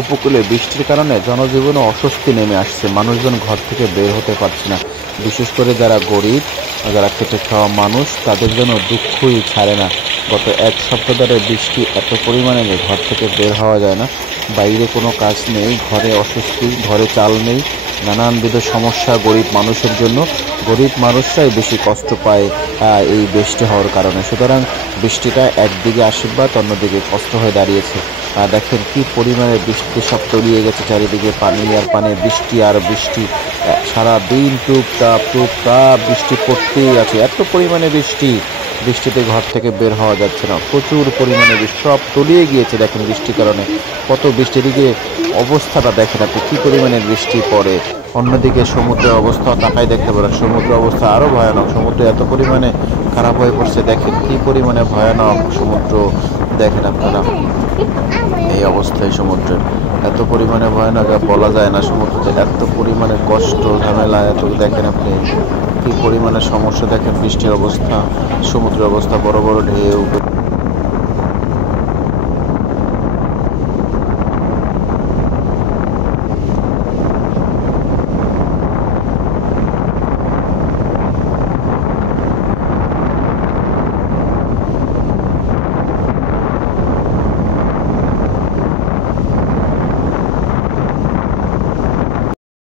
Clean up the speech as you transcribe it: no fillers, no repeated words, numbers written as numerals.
উপকূলে বৃষ্টির কারণে জনজীবনে অস্বস্তি নেমে আসছে। মানুষজন ঘর থেকে বের হতে পারছে না। বিশেষ করে যারা গরিব, যারা খেটে খাওয়া মানুষ, তাদের জন্য দুঃখই ছাড়ে না। গত এক সপ্তাহ ধরে বৃষ্টি এত পরিমাণে যে ঘর থেকে বের হওয়া যায় না। বাইরে কোনো কাজ নেই, ঘরে অস্বস্তি, ঘরে চাল নেই, নানানবিধ সমস্যা গরিব মানুষের জন্য। গরিব মানুষরাই বেশি কষ্ট পায় এই বৃষ্টি হওয়ার কারণে। সুতরাং বৃষ্টিটা একদিকে আশীর্বাদ, অন্যদিকে কষ্ট হয়ে দাঁড়িয়েছে। দেখেন কি পরিমাণে বৃষ্টি, সব তলিয়ে গেছে চারিদিকে, পানি আর পানি, বৃষ্টি আর বৃষ্টি। সারাদিন টুপটাপ টুপটাপ বৃষ্টি পড়তেই আছে। এত পরিমাণে বৃষ্টি, বৃষ্টিতে ঘর থেকে বের হওয়া যাচ্ছে না। প্রচুর পরিমাণে বৃষ্টি, সব তলিয়ে গিয়েছে দেখেন বৃষ্টির কারণে। কত বৃষ্টির দিকে অবস্থাটা দেখেন আপনি, কী পরিমাণে বৃষ্টি পড়ে। অন্যদিকে সমুদ্রের অবস্থা তাকাই দেখতে পারেন, সমুদ্রের অবস্থা আরও ভয়ানক। সমুদ্র এত পরিমাণে খারাপ হয়ে পড়ছে, দেখেন কী পরিমাণে ভয়ানক সমুদ্র। দেখেন আপনারা এই অবস্থায় সমুদ্রের এত পরিমাণে ভয়ানক, বলা যায় না। সমুদ্রতে এত পরিমাণে কষ্ট, ঝামেলা, এত দেখেন আপনি কী পরিমাণে সমস্যা। দেখেন বৃষ্টির অবস্থা, সমুদ্রের অবস্থা, বড় বড় ঢেউ।